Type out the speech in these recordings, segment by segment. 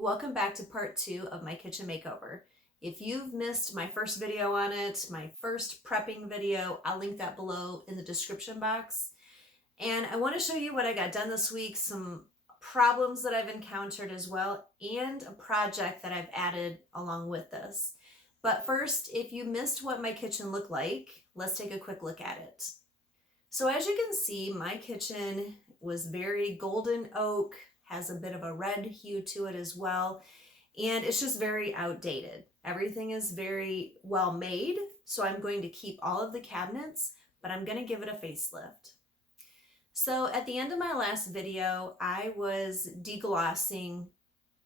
Welcome back to part 2 of my kitchen makeover. If you've missed my first video on it, my first prepping video, I'll link that below in the description box. And I want to show you what I got done this week, some problems that I've encountered as well, and a project that I've added along with this. But first, if you missed what my kitchen looked like, let's take a quick look at it. So as you can see, my kitchen was very golden oak, has a bit of a red hue to it as well, and it's just very outdated. Everything is very well made, so I'm going to keep all of the cabinets, but I'm going to give it a facelift. So at the end of my last video, I was deglossing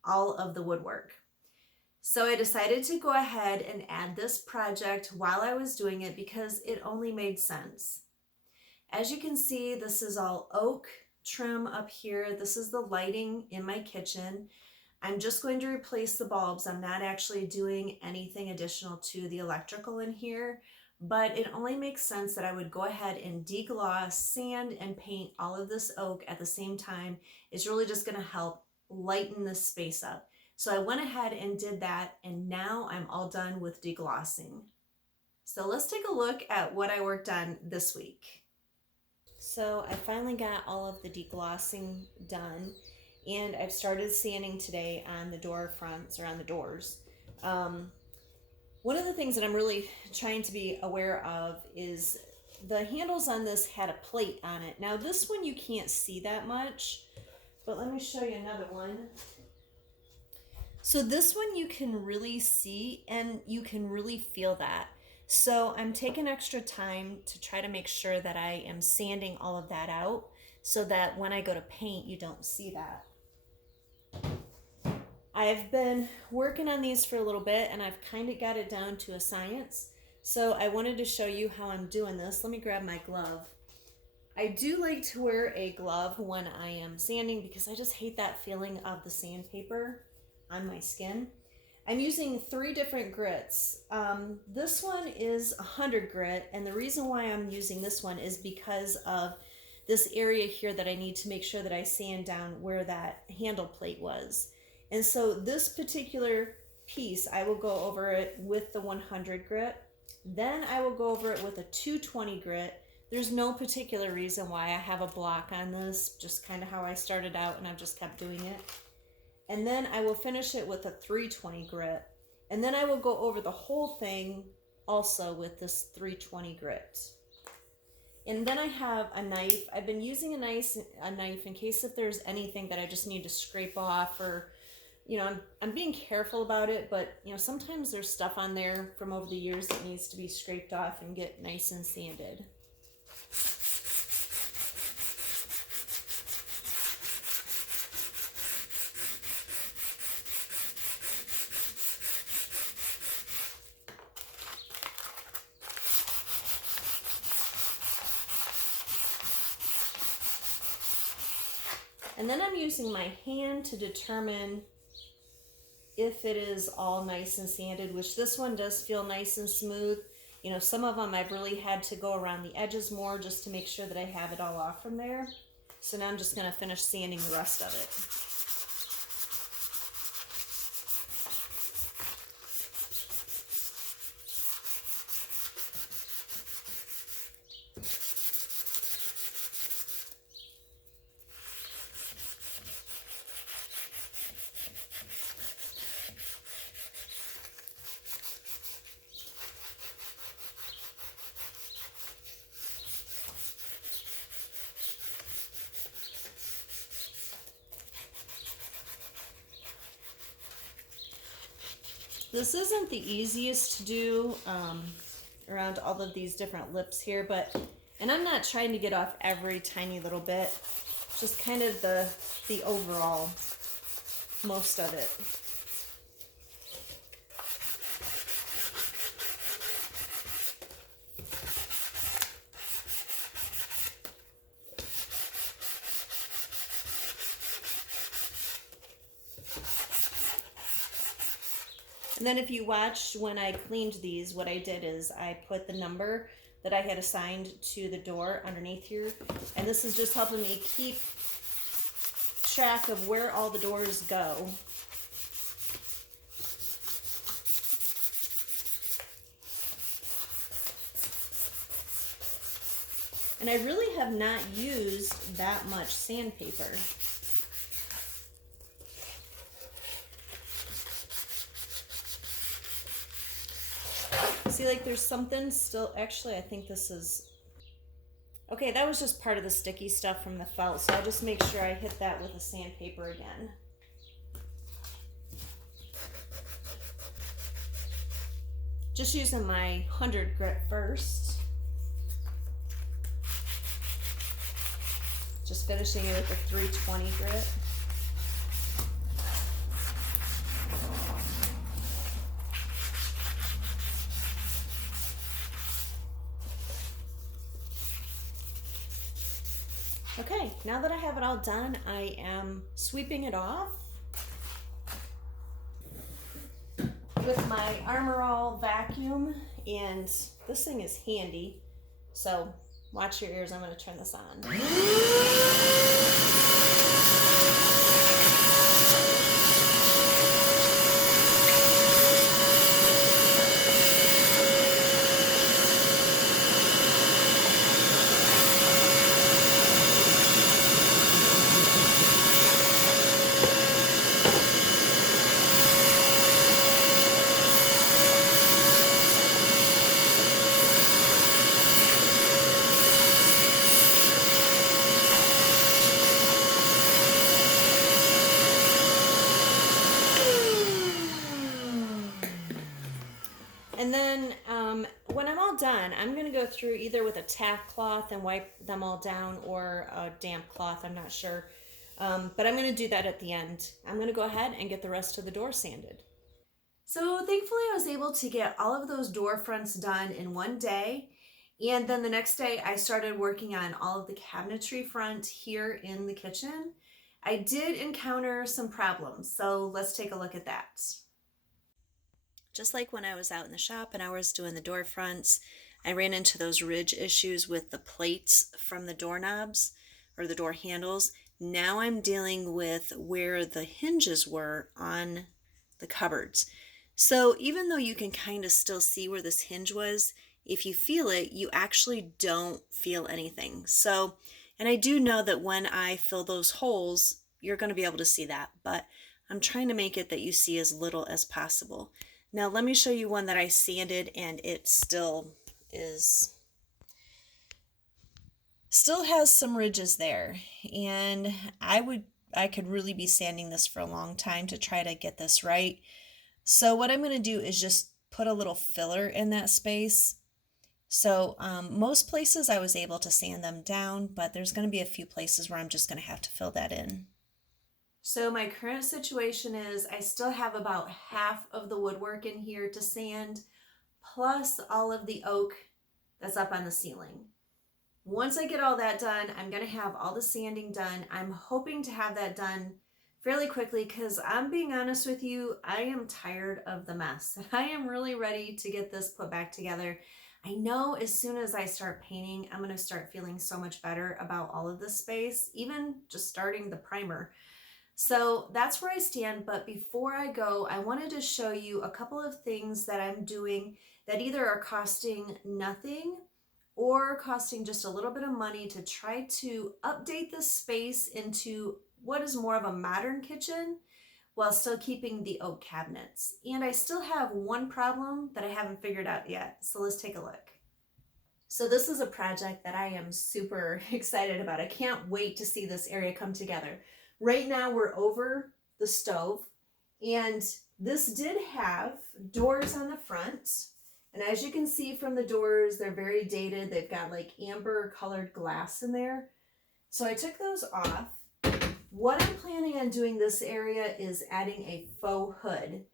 all of the woodwork. So I decided to go ahead and add this project while I was doing it because it only made sense. As you can see, this is all oak trim up here. This is the lighting in my kitchen. I'm just going to replace the bulbs. I'm not actually doing anything additional to the electrical in here, but it only makes sense that I would go ahead and degloss, sand, and paint all of this oak at the same time. It's really just going to help lighten this space up. So I went ahead and did that, and now I'm all done with deglossing. So let's take a look at what I worked on this week. So I finally got all of the deglossing done, and I've started sanding today on the door fronts or on the doors. One of the things that I'm really trying to be aware of is the handles on this had a plate on it. Now this one you can't see that much, but let me show you another one. So this one you can really see and you can really feel that. So I'm taking extra time to try to make sure that I am sanding all of that out so that when I go to paint, you don't see that. I've been working on these for a little bit and I've kind of got it down to a science. So I wanted to show you how I'm doing this. Let me grab my glove. I do like to wear a glove when I am sanding because I just hate that feeling of the sandpaper on my skin. I'm using 3 different grits. This one is 100 grit, and the reason why I'm using this one is because of this area here that I need to make sure that I sand down where that handle plate was. And so this particular piece, I will go over it with the 100 grit. Then I will go over it with a 220 grit. There's no particular reason why I have a block on this, just kind of how I started out and I've just kept doing it. And then I will finish it with a 320 grit. And then I will go over the whole thing also with this 320 grit. And then I have a knife. I've been using a knife in case if there's anything that I just need to scrape off, or, you know, I'm being careful about it, but, you know, sometimes there's stuff on there from over the years that needs to be scraped off and get nice and sanded. And then I'm using my hand to determine if it is all nice and sanded, which this one does feel nice and smooth. You know, some of them I've really had to go around the edges more just to make sure that I have it all off from there. So now I'm just going to finish sanding the rest of it. This isn't the easiest to do around all of these different lips here, and I'm not trying to get off every tiny little bit, just kind of the overall, most of it. And then if you watched when I cleaned these, what I did is I put the number that I had assigned to the door underneath here. And this is just helping me keep track of where all the doors go. And I really have not used that much sandpaper. See, like there's something still, actually I think this is, okay, that was just part of the sticky stuff from the felt, so I'll just make sure I hit that with the sandpaper again. Just using my 100 grit first. Just finishing it with a 320 grit. Okay, now that I have it all done, I am sweeping it off with my Armor All vacuum, and this thing is handy, so watch your ears. I'm going to turn this on. And then when I'm all done, I'm going to go through either with a tack cloth and wipe them all down, or a damp cloth, I'm not sure. But I'm going to do that at the end. I'm going to go ahead and get the rest of the door sanded. So thankfully I was able to get all of those door fronts done in one day. And then the next day I started working on all of the cabinetry front here in the kitchen. I did encounter some problems, so let's take a look at that. Just like when I was out in the shop and I was doing the door fronts, I ran into those ridge issues with the plates from the doorknobs or the door handles. Now I'm dealing with where the hinges were on the cupboards. So even though you can kind of still see where this hinge was, if you feel it, you actually don't feel anything. So, and I do know that when I fill those holes, you're going to be able to see that, but I'm trying to make it that you see as little as possible. Now let me show you one that I sanded and it still has some ridges there, and I could really be sanding this for a long time to try to get this right. So what I'm going to do is just put a little filler in that space. So most places I was able to sand them down, but there's going to be a few places where I'm just going to have to fill that in. So my current situation is I still have about half of the woodwork in here to sand, plus all of the oak that's up on the ceiling. Once I get all that done, I'm going to have all the sanding done. I'm hoping to have that done fairly quickly because I'm being honest with you, I am tired of the mess. I am really ready to get this put back together. I know as soon as I start painting, I'm going to start feeling so much better about all of this space, even just starting the primer. So that's where I stand, but before I go, I wanted to show you a couple of things that I'm doing that either are costing nothing or costing just a little bit of money to try to update this space into what is more of a modern kitchen while still keeping the oak cabinets. And I still have one problem that I haven't figured out yet, so let's take a look. So this is a project that I am super excited about. I can't wait to see this area come together. Right now we're over the stove, and this did have doors on the front. And as you can see from the doors, they're very dated. They've got like amber colored glass in there. So I took those off. What I'm planning on doing this area is adding a faux hood.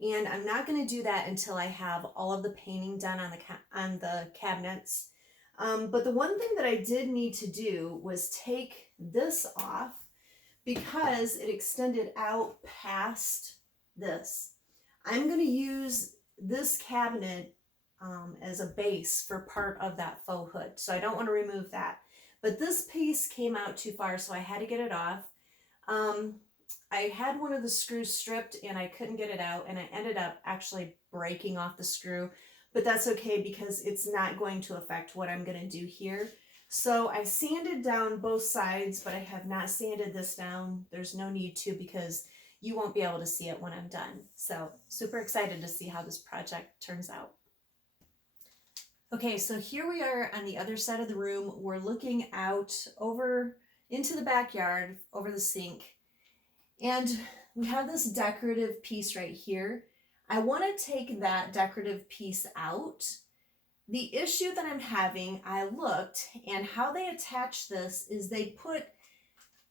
And I'm not going to do that until I have all of the painting done on the cabinets. But the one thing that I did need to do was take this off, because it extended out past this. I'm going to use this cabinet as a base for part of that faux hood, so I don't want to remove that. But this piece came out too far, so I had to get it off. I had one of the screws stripped and I couldn't get it out, and I ended up actually breaking off the screw, but that's okay because it's not going to affect what I'm going to do here. So I sanded down both sides, but I have not sanded this down. There's no need to because you won't be able to see it when I'm done. So super excited to see how this project turns out. Okay, so here we are on the other side of the room. We're looking out over into the backyard, over the sink. And we have this decorative piece right here. I want to take that decorative piece out. The issue that I'm having, I looked, and how they attach this is they put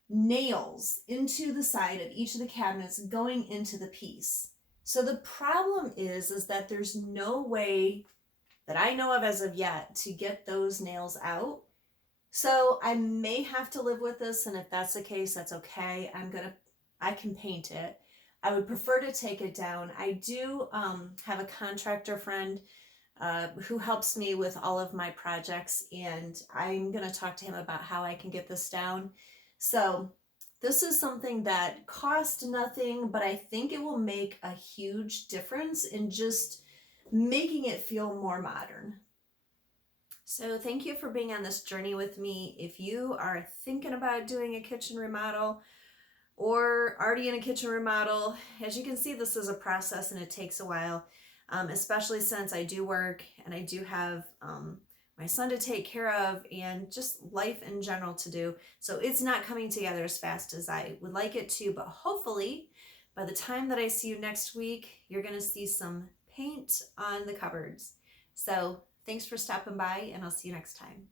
nails into the side of each of the cabinets going into the piece. So the problem is that there's no way that I know of as of yet to get those nails out. So I may have to live with this, and if that's the case, that's okay. I can paint it. I would prefer to take it down. I do have a contractor friend who helps me with all of my projects, and I'm going to talk to him about how I can get this down. So this is something that cost nothing, but I think it will make a huge difference in just making it feel more modern. So thank you for being on this journey with me. If you are thinking about doing a kitchen remodel or already in a kitchen remodel, as you can see, this is a process and it takes a while. Especially since I do work and I do have my son to take care of and just life in general to do. So it's not coming together as fast as I would like it to, but hopefully by the time that I see you next week, you're going to see some paint on the cupboards. So thanks for stopping by, and I'll see you next time.